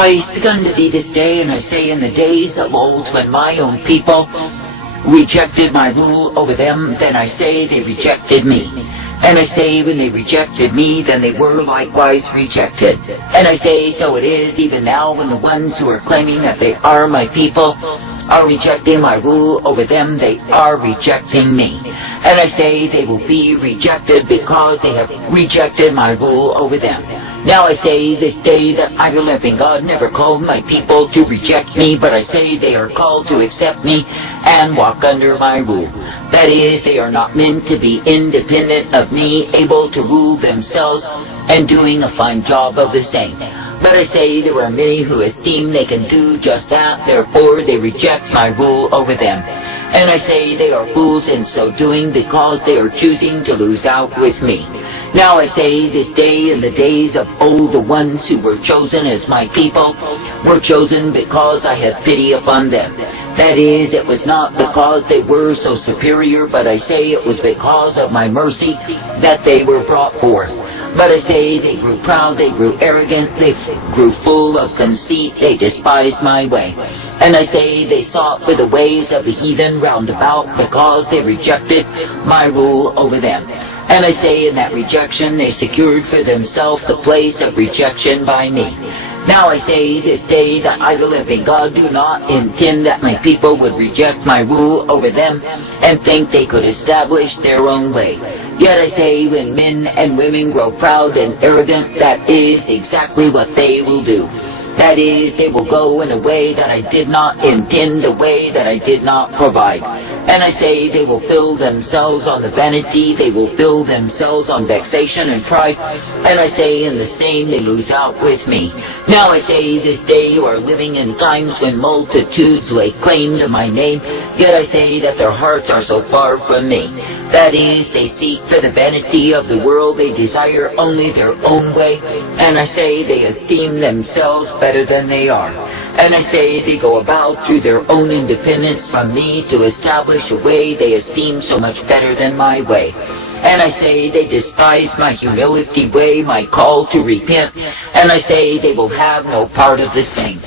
I speak unto thee this day, and I say in the days of old, when my own people rejected my rule over them, then I say they rejected me. And I say when they rejected me, then they were likewise rejected. And I say so it is even now, when the ones who are claiming that they are my people are rejecting my rule over them, they are rejecting me. And I say they will be rejected because they have rejected my rule over them. Now I say this day that I, the living God, never called my people to reject me, but I say they are called to accept me and walk under my rule. That is, they are not meant to be independent of me, able to rule themselves and doing a fine job of the same. But I say there are many who esteem they can do just that, therefore they reject my rule over them. And I say they are fools in so doing, because they are choosing to lose out with me. Now I say this day, in the days of old, the ones who were chosen as my people were chosen because I had pity upon them. That is, it was not because they were so superior, but I say it was because of my mercy that they were brought forth. But I say they grew proud, they grew arrogant, they grew full of conceit, they despised my way. And I say they sought with the ways of the heathen round about, because they rejected my rule over them. And I say in that rejection they secured for themselves the place of rejection by me. Now I say this day that I, the living God, do not intend that my people would reject my rule over them and think they could establish their own way. Yet I say when men and women grow proud and arrogant, that is exactly what they will do. That is, they will go in a way that I did not intend, a way that I did not provide. And I say they will fill themselves on the vanity, they will fill themselves on vexation and pride, and I say in the same they lose out with me. Now I say this day you are living in times when multitudes lay claim to my name, yet I say that their hearts are so far from me. That is, they seek for the vanity of the world, they desire only their own way, and I say they esteem themselves better than they are. And I say they go about through their own independence from me to establish a way they esteem so much better than my way. And I say they despise my humility way, my call to repent, and I say they will have no part of the same.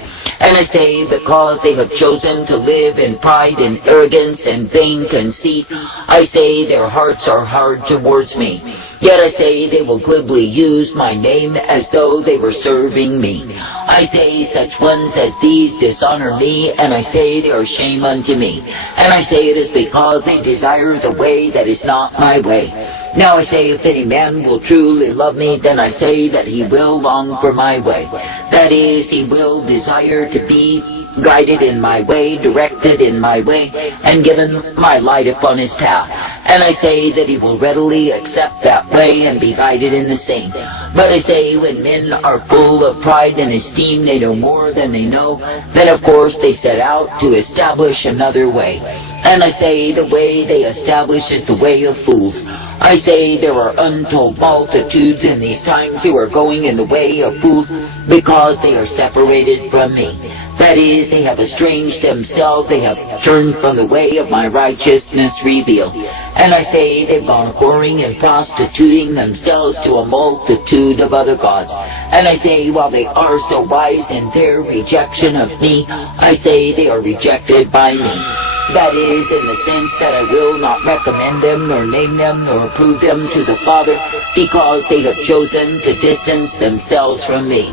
And I say because they have chosen to live in pride and arrogance and vain conceit, I say their hearts are hard towards me. Yet I say they will glibly use my name as though they were serving me. I say such ones as these dishonor me, and I say they are shame unto me. And I say it is because they desire the way that is not my way. Now I say if any man will truly love me, then I say that he will long for my way. That is, he will desire to be guided in my way, directed in my way, and given my light upon his path. And I say that he will readily accept that way and be guided in the same. But I say when men are full of pride and esteem they know more than they know, then of course they set out to establish another way. And I say the way they establish is the way of fools. I say there are untold multitudes in these times who are going in the way of fools because they are separated from me. That is, they have estranged themselves, they have turned from the way of my righteousness revealed. And I say they've gone whoring and prostituting themselves to a multitude of other gods. And I say while they are so wise in their rejection of me, I say they are rejected by me. That is, in the sense that I will not recommend them, nor name them, nor approve them to the Father, because they have chosen to distance themselves from me.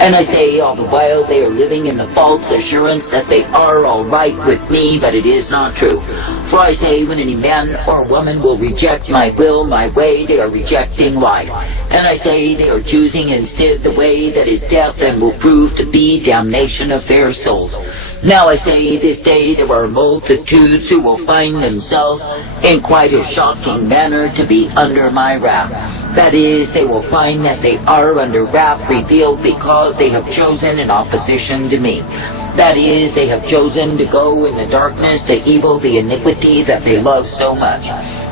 And I say all the while they are living in the false assurance that they are all right with me, but it is not true. For I say when any man or woman will reject my will, my way, they are rejecting life. And I say they are choosing instead the way that is death and will prove to be damnation of their souls. Now I say this day there are multitudes who will find themselves in quite a shocking manner to be under my wrath. That is, they will find that they are under wrath revealed because they have chosen in opposition to me. That is, they have chosen to go in the darkness, the evil, the iniquity that they love so much.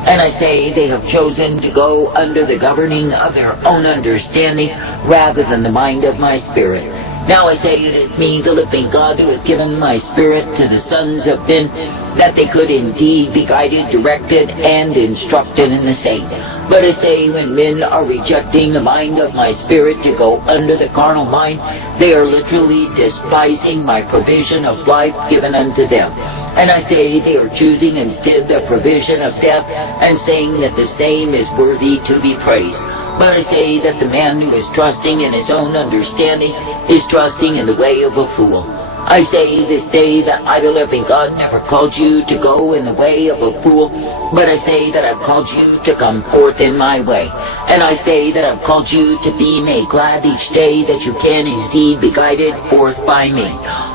And I say they have chosen to go under the governing of their own understanding rather than the mind of my spirit. Now I say it is me, the living God, who has given my spirit to the sons of men, that they could indeed be guided, directed, and instructed in the same. But I say, when men are rejecting the mind of my spirit to go under the carnal mind, they are literally despising my provision of life given unto them. And I say they are choosing instead the provision of death, and saying that the same is worthy to be praised. But I say that the man who is trusting in his own understanding is trusting in the way of a fool. I say this day that I, the living God, never called you to go in the way of a fool, but I say that I've called you to come forth in my way. And I say that I've called you to be made glad each day, that you can indeed be guided forth by me.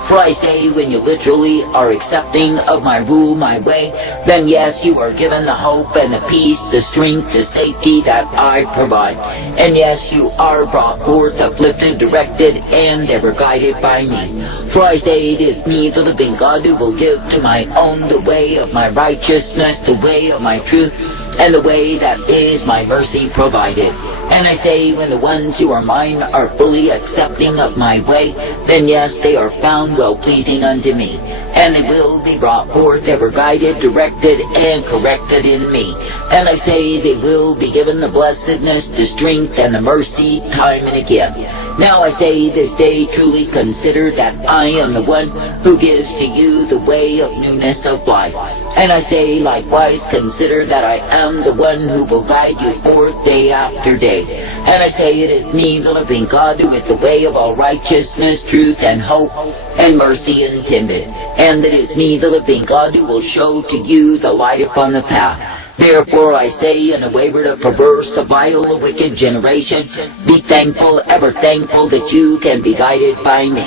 For I say, when you literally are accepting of my rule, my way, then yes, you are given the hope and the peace, the strength, the safety that I provide. And yes, you are brought forth, uplifted, directed, and ever guided by me. For I say it is me, the living God, who will give to my own the way of my righteousness, the way of my truth, and the way that is my mercy provided. And I say, when the ones who are mine are fully accepting of my way, then yes, they are found well-pleasing unto me, and they will be brought forth ever guided, directed, and corrected in me. And I say they will be given the blessedness, the strength, and the mercy time and again. Now I say this day, truly consider that I am the one who gives to you the way of newness of life. And I say likewise, consider that I am the one who will guide you forth day after day. And I say it is me, the living God, who is the way of all righteousness, truth, and hope, and mercy intended. And it is me, the living God, who will show to you the light upon the path. Therefore I say, in a wayward, a perverse, a vile, a wicked generation, be thankful, ever thankful, that you can be guided by me.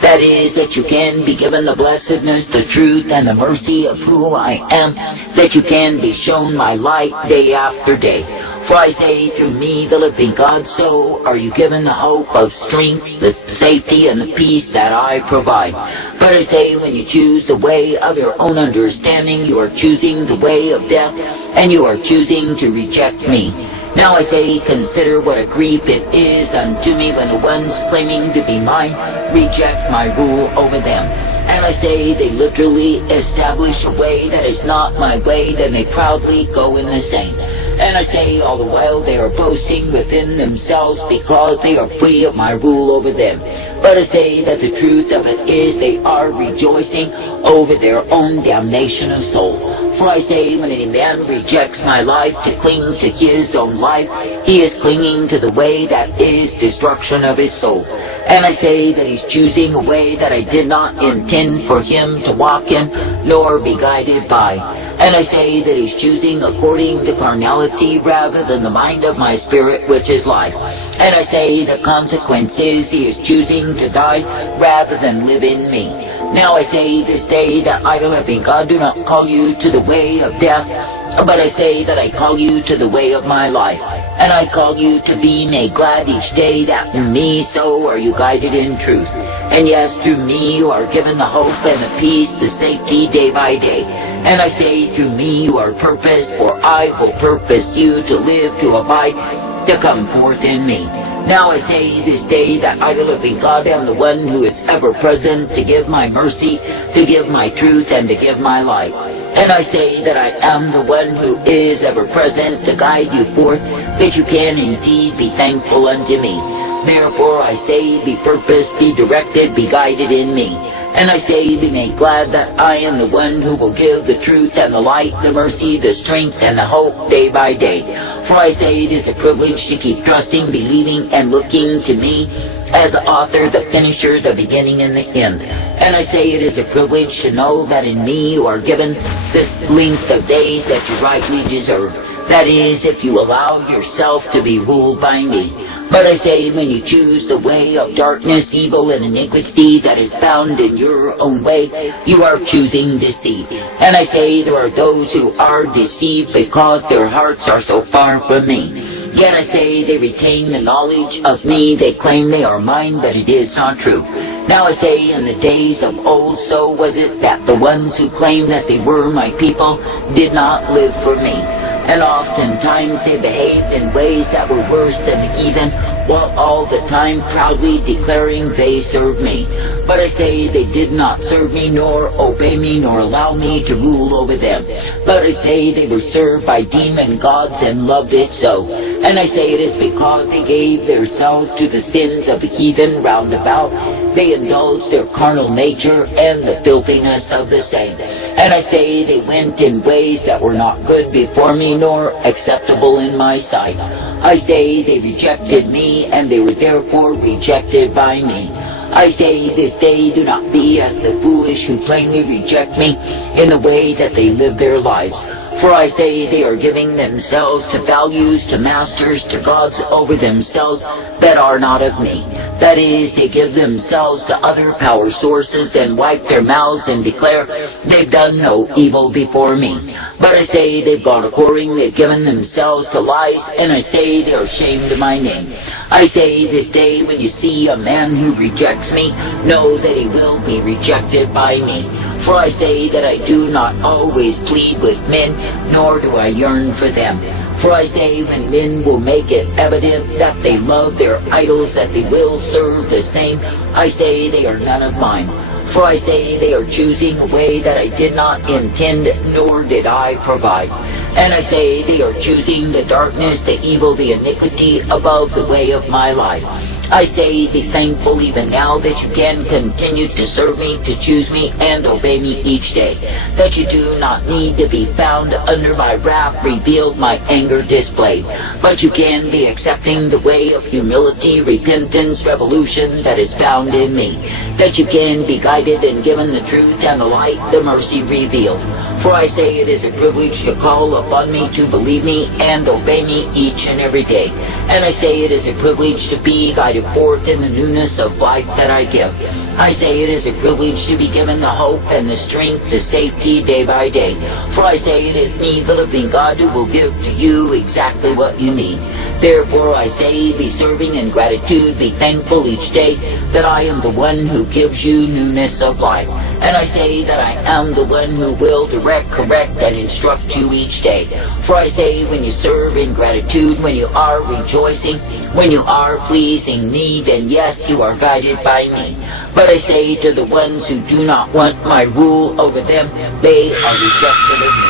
That is, that you can be given the blessedness, the truth, and the mercy of who I am, that you can be shown my light day after day. For I say, through me, the living God, so are you given the hope of strength, the safety, and the peace that I provide. But I say, when you choose the way of your own understanding, you are choosing the way of death, and you are choosing to reject me. Now I say, consider what a grief it is unto me when the ones claiming to be mine reject my rule over them. And I say, they literally establish a way that is not my way, then they proudly go in the same. And I say, all the while they are boasting within themselves because they are free of my rule over them. But I say that the truth of it is they are rejoicing over their own damnation of soul. For I say, when any man rejects my life to cling to his own life, he is clinging to the way that is destruction of his soul. And I say that he's choosing a way that I did not intend for him to walk in, nor be guided by. And I say that he's choosing according to carnality rather than the mind of my spirit, which is life. And I say the consequence is he is choosing to die rather than live in me. Now I say this day that I, the living God, do not call you to the way of death, but I say that I call you to the way of my life. And I call you to be made glad each day, that through me so are you guided in truth. And yes, through me you are given the hope and the peace, the safety day by day. And I say, through me you are purposed, for I will purpose you to live, to abide, to come forth in me. Now I say this day that I, the living God, am the one who is ever present to give my mercy, to give my truth, and to give my life. And I say that I am the one who is ever present to guide you forth, that you can indeed be thankful unto me. Therefore I say, be purposed, be directed, be guided in me. And I say, be made glad that I am the one who will give the truth and the light, the mercy, the strength, and the hope day by day. For I say it is a privilege to keep trusting, believing, and looking to me as the author, the finisher, the beginning, and the end. And I say it is a privilege to know that in me you are given this length of days that you rightly deserve. That is, if you allow yourself to be ruled by me. But I say, when you choose the way of darkness, evil, and iniquity that is bound in your own way, you are choosing deceit. And I say, there are those who are deceived because their hearts are so far from me. Yet I say, they retain the knowledge of me, they claim they are mine, but it is not true. Now I say, in the days of old, so was it that the ones who claimed that they were my people did not live for me. and oftentimes they behaved in ways that were worse than the heathen, while all the time proudly declaring they serve me. But I say they did not serve me, nor obey me, nor allow me to rule over them. But I say they were served by demon gods and loved it so. And I say it is because they gave themselves to the sins of the heathen round about. They indulged their carnal nature and the filthiness of the same. And I say they went in ways that were not good before me, nor acceptable in my sight. I say they rejected me, and they were therefore rejected by me. I say this day, do not be as the foolish who plainly reject me in the way that they live their lives. For I say they are giving themselves to values, to masters, to gods over themselves that are not of me. That is, they give themselves to other power sources, then wipe their mouths and declare they've done no evil before me. But I say they've gone a-whoring, they've given themselves to lies, and I say they are ashamed of my name. I say this day, when you see a man who rejects me, know that he will be rejected by me. For I say that I do not always plead with men, nor do I yearn for them. For I say when men will make it evident that they love their idols, that they will serve the same, I say they are none of mine. For I say they are choosing a way that I did not intend, nor did I provide. And I say they are choosing the darkness, the evil, the iniquity above the way of my life. I say be thankful even now that you can continue to serve me, to choose me, and obey me each day. That you do not need to be found under my wrath revealed, my anger displayed. But you can be accepting the way of humility, repentance, revolution that is found in me. That you can be guided and given the truth and the light, the mercy revealed. For I say it is a privilege to call upon me, to believe me, and obey me each and every day. And I say it is a privilege to be guided forth in the newness of life that I give. I say it is a privilege to be given the hope and the strength, the safety day by day. For I say it is me, the living God, who will give to you exactly what you need. Therefore I say be serving in gratitude, be thankful each day that I am the one who gives you newness of life. And I say that I am the one who will direct, correct, and instruct you each day. For I say when you serve in gratitude, when you are rejoicing, when you are pleasing me, then yes, you are guided by me. But I say to the ones who do not want my rule over them, they are rejected of me.